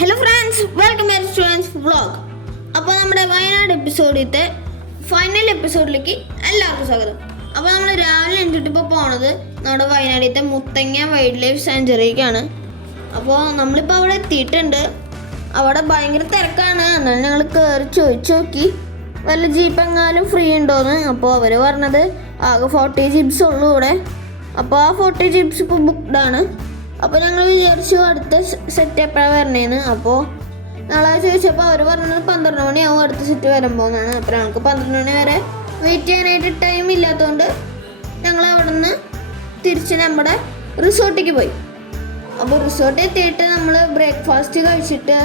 Hello friends welcome back students vlog അപ്പോൾ നമ്മുടെ Wayanad എപ്പിസോഡിലത്തെ final എപ്പിസോഡിലേക്ക് എല്ലാവർക്കും സ്വാഗതം. അപ്പോൾ നമ്മൾ രാവിലെ എണിച്ചിട്ട് ഇപ്പോൾ പോണത് നമ്മുടെ വയനാടിലത്തെ മുത്തങ്ങ വൈൽഡ് ലൈഫ് സാഞ്ചുറിക്കാണ് അപ്പോൾ നമ്മളിപ്പോൾ അവിടെ എത്തിയിട്ടുണ്ട്. അവിടെ ഭയങ്കര തിരക്കാണ്. എന്നാലും ഞങ്ങൾ കയറി ചോദിച്ചു നോക്കി. വല്ല ജീപ്പ് എങ്ങാനും ഫ്രീ ഉണ്ടോയെന്ന് അപ്പോൾ അവർ പറഞ്ഞത് ആകെ ഫോർട്ടി ജിപ്സ് ഉള്ളൂ ഇവിടെ. അപ്പോൾ ആ ഫോർട്ടി ജിപ്സ് ഇപ്പോൾ ബുക്ക്ഡാണ് അപ്പോൾ ഞങ്ങൾ വിചാരിച്ചു അടുത്ത സെറ്റ് എപ്പോഴാണ് വരണേന്ന്. അപ്പോൾ നാളെ ചോദിച്ചപ്പോൾ അവർ പറഞ്ഞത് പന്ത്രണ്ട് മണിയാവും അടുത്ത സെറ്റ് വരുമ്പോൾ എന്നാണ് അപ്പോൾ ഞങ്ങൾക്ക് പന്ത്രണ്ട് മണി വരെ വെയിറ്റ് ചെയ്യാനായിട്ട് ടൈം ഇല്ലാത്തതുകൊണ്ട് ഞങ്ങൾ അവിടെ നിന്ന് തിരിച്ച് നമ്മുടെ റിസോർട്ടിലേക്ക് പോയി. അപ്പോൾ റിസോർട്ടിൽ എത്തിയിട്ട് നമ്മൾ ബ്രേക്ക്ഫാസ്റ്റ് കഴിച്ചിട്ട്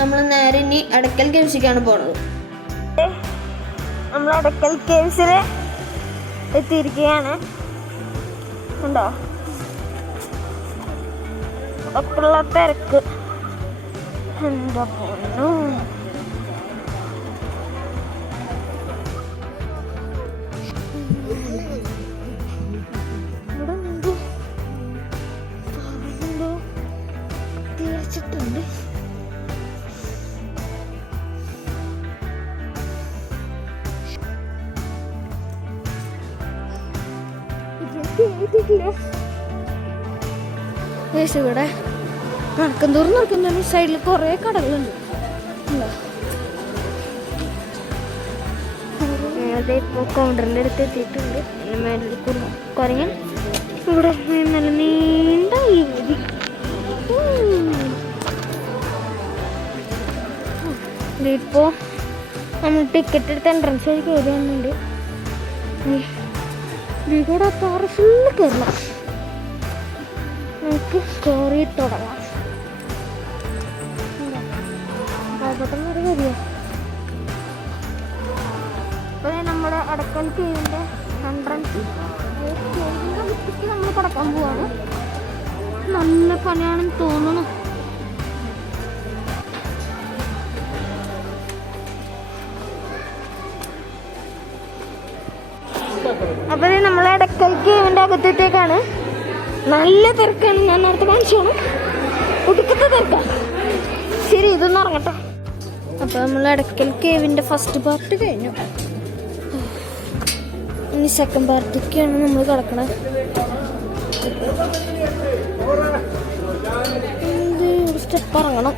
നമ്മൾ നേരെ ഇനി അടക്കൽ കേവ്സിക്കാണ് പോണത്. നമ്മൾ അടക്കൽ കേവ്സിൽ എത്തിയിരിക്കുകയാണ്. ഉണ്ടോ ഒക്കെയുള്ള തിരക്ക്. എന്താ പൊന്നു യേശു ഇവിടെ. നടക്കും തോറും നടക്കുന്നതിന് സൈഡിൽ കുറേ കടകളുണ്ട്? അതെ ഇപ്പോൾ കൗണ്ടറിന്റെ അടുത്ത് എത്തിയിട്ടുണ്ട്. പിന്നെ മേലൊരു കുറ- കുരങ്ങൻ. ഇവിടെ നല്ല നീണ്ട ഇപ്പോൾ നമ്മൾ ടിക്കറ്റ് എടുത്ത് എൻട്രൻസ് വഴി കയറിയാണുണ്ട് ഇവിടെ പാറ ഫുള്ള് കയറണം നമുക്ക് കയറി തുടങ്ങാം. പെട്ടെന്ന് ഒരു വരിക. അപ്പോൾ നമ്മുടെ അടക്കൽ കേവിന്റെ എൻട്രൻസ് കേവിന്റെ വിട്ടിക്ക് നമ്മൾ കടക്കാൻ പോവാണ്. നല്ല പണിയാണെന്ന് തോന്നുന്നു. അപ്പോൾ നമ്മൾ അടക്കൽ കേവിന്റെ അകത്തേക്കാണ്. നല്ല തിരക്കാണ്. ഞാൻ നേരത്തെ കാണിച്ചാണ് ഒടുക്കത്തെ തിരക്കാണ് ശരി ഇതൊന്നും ഇറങ്ങട്ടെ. അപ്പോൾ നമ്മൾ അടക്കൽ കേവിന്റെ ഫസ്റ്റ് പാർട്ട് കഴിഞ്ഞു. ഇനി സെക്കൻഡ് പാർട്ടിക്കാണ് നമ്മൾ കിടക്കണത് സ്റ്റെപ്പ് ഇറങ്ങണം.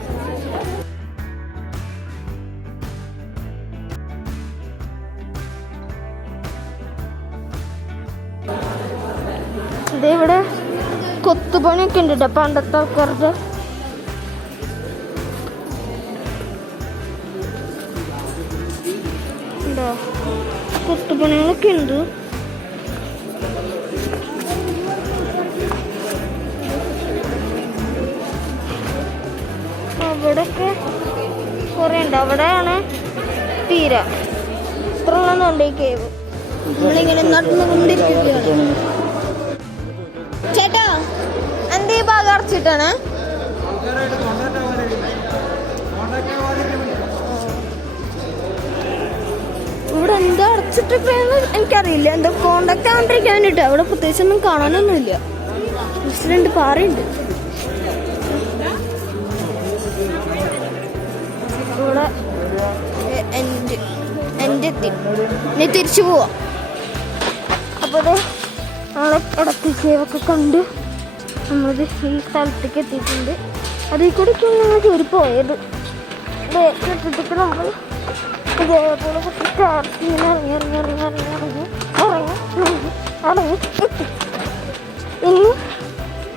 ഇത് ഇവിടെ കൊത്തുപണിയൊക്കെ ഉണ്ട് പണ്ടത്തെ ആൾക്കാരുടെ? കൊത്തുപണികളൊക്കെ ഉണ്ട്. അവിടെയൊക്കെ കുറേ ഉണ്ട്. അവിടെയാണ് തീര. ഇത്ര ഈ കേവ് നമ്മളിങ്ങനെ നടന്നുകൊണ്ടിരിക്കുകയാണ് ചേട്ടാ എന്തീ ഭാഗം അടച്ചിട്ടാണ്? ഇവിടെ എന്താ അടച്ചിട്ടൊക്കെയെന്ന് എനിക്കറിയില്ല. എന്താ കോണ്ടാക്ട് ആവാണ്ടിരിക്കാൻ വേണ്ടിട്ട് അവിടെ പ്രത്യേകിച്ച് ഒന്നും കാണാനൊന്നുമില്ല. ജസ്റ്റ് രണ്ട് പാറയുണ്ട്. ഇവിടെ എന്റെ എന്റെ എത്തി. ഇനി തിരിച്ചു പോവാം. അപ്പോൾ നമ്മളെ ഇടത്തിച്ചേവൊക്കെ കണ്ട് നമ്മളിത് ഈ സ്ഥലത്തേക്ക് എത്തിയിട്ടുണ്ട്. അതിൽ കൂടി ഞങ്ങൾ കയറി ഇതേപോലെ കുറച്ച് ഇനി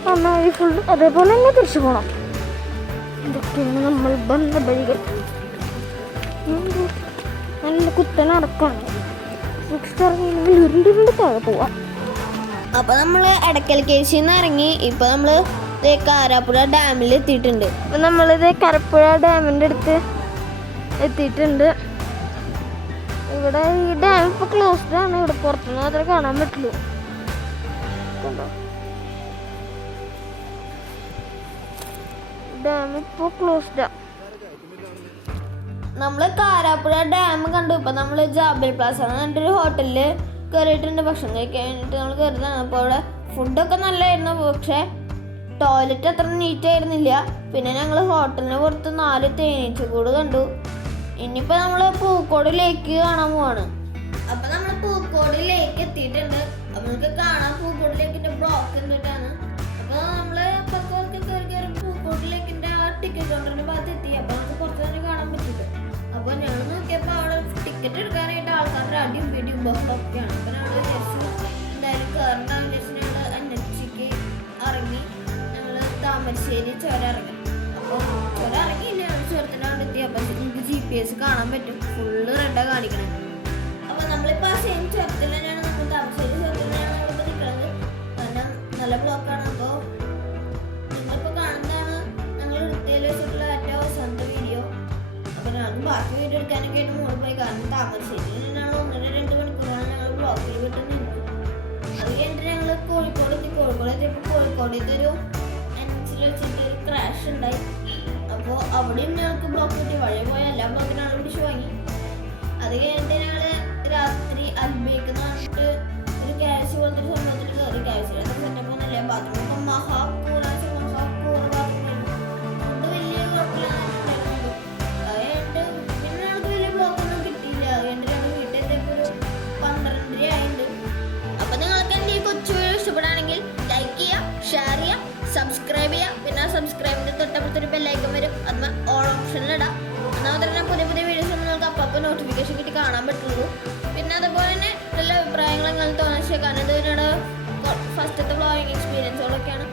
നന്നായി ഫുൾ അതേപോലെ തന്നെ തിരിച്ചു പോകണം ഇതൊക്കെയാണ് നമ്മൾ ബന്ധ വഴികൾ. നല്ല കുത്തനെ അടക്കാണ് നെക്സ്റ്റ് ഉരുണ്ട് ഉരുണ്ട് താഴെ പോവാം അപ്പൊ നമ്മൾ എടക്കൽ കേസിൽ നിന്ന് ഇറങ്ങി ഇപ്പൊ നമ്മൾ കാരാപ്പുഴ ഡാമിൽ എത്തിയിട്ടുണ്ട് അപ്പൊ നമ്മളിത് കരപ്പുഴ ഡാമിന്റെ അടുത്ത് എത്തിയിട്ടുണ്ട് ഇവിടെ ഈ ഡാം ഇപ്പൊ ക്ലോസ്ഡ് ആണ്. ഇവിടെ പുറത്തുനിന്ന് മാത്രമേ കാണാൻ പറ്റുള്ളൂ. കണ്ടോ ഡാം ഇപ്പൊ ക്ലോസ്ഡാ നമ്മൾ കാരാപ്പുഴ ഡാം കണ്ടു. ഇപ്പൊ നമ്മൾ ജാബിൽ പ്ലാസ ഒരു ഹോട്ടലിൽ കയറിയിട്ടുണ്ട് ഭക്ഷണം കഴിക്കാൻ വേണ്ടിട്ട് നമ്മൾ കയറുന്നതാണ് അപ്പോൾ അവിടെ ഫുഡൊക്കെ നല്ലതായിരുന്നു പക്ഷെ ടോയ്ലറ്റ് അത്ര നീറ്റ് ആയിരുന്നില്ല. പിന്നെ ഞങ്ങൾ ഹോട്ടലിന് പുറത്ത് നാല് തേനീച്ചക്കൂട് കണ്ടു. ഇനിയിപ്പോ നമ്മൾ പൂക്കോട് ലേക്ക് കാണാൻ പോവാണ്. അപ്പൊ നമ്മൾ പൂക്കോട് ലേക്ക് എത്തിയിട്ടുണ്ട്. അപ്പൊ നമുക്ക് കാണാൻ പൂക്കോട് ബ്ലോക്ക് എന്നിട്ടാണ്. അപ്പൊ നമ്മൾ പൂക്കോട്ടിലേക്കിന്റെ ആ ടിക്കറ്റ് കൗണ്ടറിന്റെ ഭാഗത്ത് എത്തി. അപ്പൊ നമുക്ക് കുറച്ച് നേരം കാണാൻ പറ്റില്ല അപ്പൊ ഞങ്ങൾ നോക്കിയപ്പോ അവിടെ ടിക്കറ്റ് എടുക്കാനായിട്ട് ആൾക്കാരുടെ അടിയും പിടിയും ബഹളമൊക്കെയാണ് അപ്പൊ ഞങ്ങൾ വിചാരിച്ചു എന്തായാലും കയറേണ്ട വിചാരിച്ചു ഞങ്ങൾ ഇറങ്ങി. ഞങ്ങൾ താമരശ്ശേരി ചോര ഇറങ്ങി. എസ് കാണാൻ പറ്റും. ഫുള്ള് റെഡാ കാണിക്കണേ. അപ്പോൾ നമ്മളിപ്പോൾ ആ സെയിം ചുരത്തിൽ തന്നെയാണ് നമ്മൾ താമരശ്ശേരി ചുരത്തിൽ തന്നെയാണ് നമ്മളിപ്പോൾ നിൽക്കുന്നത് കാരണം നല്ല ബ്ലോക്കാണ് അപ്പോൾ നിങ്ങളിപ്പോൾ കാണുന്നതാണ് ഞങ്ങൾ വൃത്തിയിൽ വെച്ചിട്ടുള്ള ഏറ്റവും അവസാനത്തെ വീഡിയോ അപ്പോൾ ഞങ്ങൾക്ക് ബാക്കി വീഡിയോ എടുക്കാനൊക്കെ ആയിട്ട് മുകളിൽ പോയി. കാരണം താമരശ്ശേരിയിൽ നിന്നാണ് ഒന്നര രണ്ട് മണിക്കൂറാണ് ഞങ്ങൾ ബ്ലോക്കിൽ വിട്ട് നിന്നത്. അത് കഴിഞ്ഞിട്ട് ഞങ്ങൾ കോഴിക്കോട് എത്തി. കോഴിക്കോട് എത്തിയപ്പോൾ കോഴിക്കോട് ഇതൊരു എൻസിൽ വെച്ചിട്ട് ക്രാഷ് ഉണ്ടായി. അപ്പോൾ അവിടെയും ഞങ്ങൾക്ക് ബ്ലോക്ക് കിട്ടി വഴി പോയ എല്ലാ ബ്ലോക്കിനും പിടിച്ചു പിടിച്ച് വാങ്ങി. ഓൾ ഓപ്ഷനിൽ തന്നെ പുതിയ പുതിയ വീഡിയോസ് നിങ്ങൾക്ക് അപ്പോൾ നോട്ടിഫിക്കേഷൻ കിട്ടി കാണാൻ പറ്റുള്ളൂ. പിന്നെ അതുപോലെ തന്നെ നല്ല അഭിപ്രായങ്ങൾ നിങ്ങൾ തോന്നിച്ചേക്കാൻ ഇതിനോട് ഫസ്റ്റത്തെ ബ്ലോഗിങ് എക്സ്പീരിയൻസുകളൊക്കെയാണ്